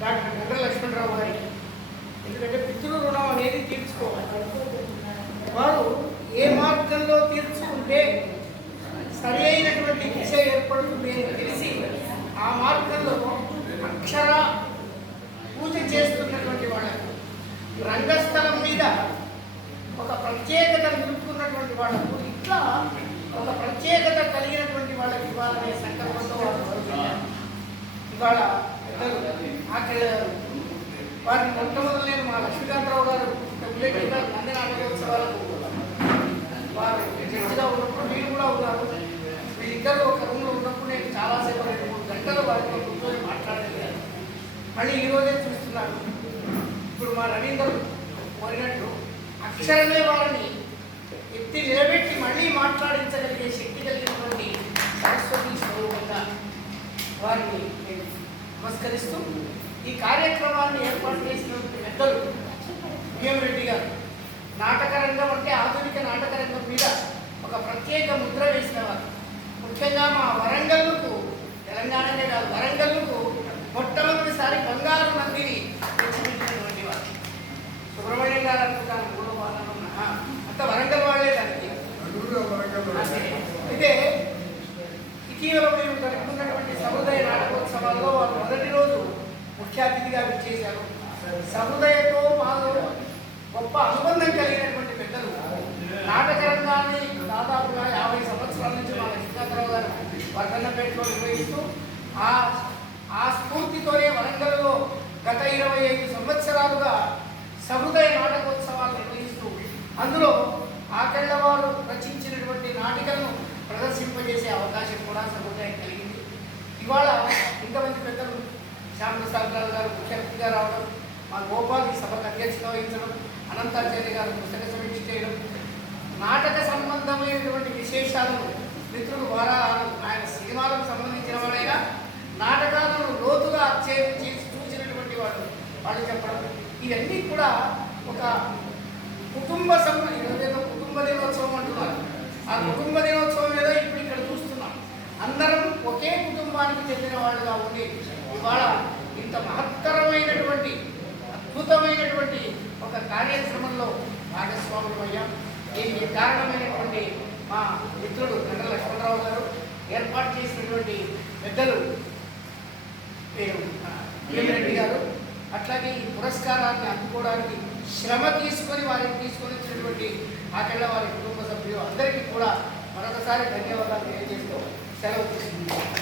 Doctor Gandra Lakshmanarao గారికి ఎందుకంటే పితృ రుణం అనేది తీర్చుకోవాలి. వారు ఏ మార్గంలో తీర్చుకుంటే సరి అయినటువంటి దిశ ఏర్పడుతుంది అని తెలిసి ఆ మార్గంలో అక్షర పూజ చేస్తున్నటువంటి వాళ్ళకు రంగస్థలం మీద ఒక ప్రత్యేకత నిలుపుకున్నటువంటి వాళ్ళకు ఇట్లా ఒక ప్రత్యేకత కలిగినటువంటి వాళ్ళకి ఇవ్వాలనే సంకల్పంతో వాళ్ళు ఇవాళ వారిని మొట్టమొదటి మా లక్ష్మీకాంతరావు గారు డబ్ల్యూటీ గారు నంది నాటకోత్సవాలకు వారు జడ్జిగా ఉన్నప్పుడు మీరు కూడా ఉన్నారు. ఇద్దరు ఒక రూమ్లో ఉన్నప్పుడు నేను చాలాసేపు రెండు మూడు గంటలు వారితో కూర్చొని మాట్లాడలేదు మళ్ళీ ఈ చూస్తున్నాను. ఇప్పుడు మా రవీందర్ కోరినట్టు అక్షరమే వారిని ఎత్తి నిలబెట్టి మళ్ళీ మాట్లాడించగలిగే శక్తి కలిగినటువంటి సరస్వతి స్వరూపంగా వారిని నేను నమస్కరిస్తూ ఈ కార్యక్రమాన్ని ఏర్పాటు చేసినటువంటి పెద్దలు రెడ్డి గారు. నాటక రంగం అంటే ఆధునిక నాటక రంగం మీద ఒక ప్రత్యేక ముద్ర వేసిన వారు. ముఖ్యంగా మా వరంగల్కు తెలంగాణకే కాదు వరంగల్కు మొట్టమొదటిసారి బంగారు నందిని తెచ్చిపెట్టినటువంటి వారు. సుబ్రహ్మణ్యం గారు అనుకుంటాను మూడో అంత వరంగల్ వాళ్ళే దానికి. అయితే సముదాయ నాటకోత్సవాల్లో వారు మొదటి రోజు ముఖ్య అతిథిగా విచ్చేశారు. సముదాయతో మాకు గొప్ప అనుబంధం కలిగినటువంటి పెద్దలు. నాటక రంగాన్ని దాదాపుగా యాభై సంవత్సరాల నుంచి మా లక్ష్మీకాంతరావు గారు వర్ధన్నపేటలో నిర్వహిస్తూ ఆ ఆ స్ఫూర్తితోనే వరంగల్లో గత ఇరవై ఐదు సంవత్సరాలుగా సముదాయ నాటకోత్సవాలు నిర్వహిస్తూ అందులో ఆకెళ్ళ వారు రచించినటువంటి నాటికలను ప్రదర్శింపజేసే అవకాశం కూడా సముదాయం కలిగింది ఇవాళ ఇంతమంది పెద్దలు శ్యామప్రసాద్ గారు ముఖ్య అతిథిగా రావడం మా గోపాల్ ఈ సభకు అధ్యక్షత వహించడం అనంతాచార్య గారు పుస్తక సమీక్ష చేయడం నాటక సంబంధమైనటువంటి విశేషాలను మిత్రులు వారా ఆయన సినిమాలకు సంబంధించిన వాడైనా నాటకాలను లోతుగా అధ్యయనం చేసి చూసినటువంటి వాడు వాళ్ళు చెప్పడం. ఇవన్నీ కూడా ఒక కుటుంబ సంబంధం కుటుంబ దినోత్సవం అంటున్నారు. ఆ కుటుంబ దినోత్సవం ఏదో ఇప్పుడు ఇక్కడ చూస్తున్నాం. అందరం ఒకే కుటుంబానికి చెందిన వాళ్ళుగా ఉండి ఇవాళ ఇంత మహత్తరమైనటువంటి అద్భుతమైనటువంటి ఒక కార్యక్రమంలో భాగస్వాములు అయ్యాం దీనికి కారణమైనటువంటి మా మిత్రుడు గండ్ర లక్ష్మణరావు గారు ఏర్పాటు చేసినటువంటి పెద్దలు రెడ్డి గారు. అట్లాగే ఈ పురస్కారాన్ని అందుకోవడానికి శ్రమ తీసుకొని వారిని తీసుకొని వచ్చినటువంటి ఆకెళ్ళ వారి కుటుంబ సభ్యులు అందరికీ కూడా మరొకసారి ధన్యవాదాలు తెలియజేస్తూ సెలవు తీసుకుంటున్నాను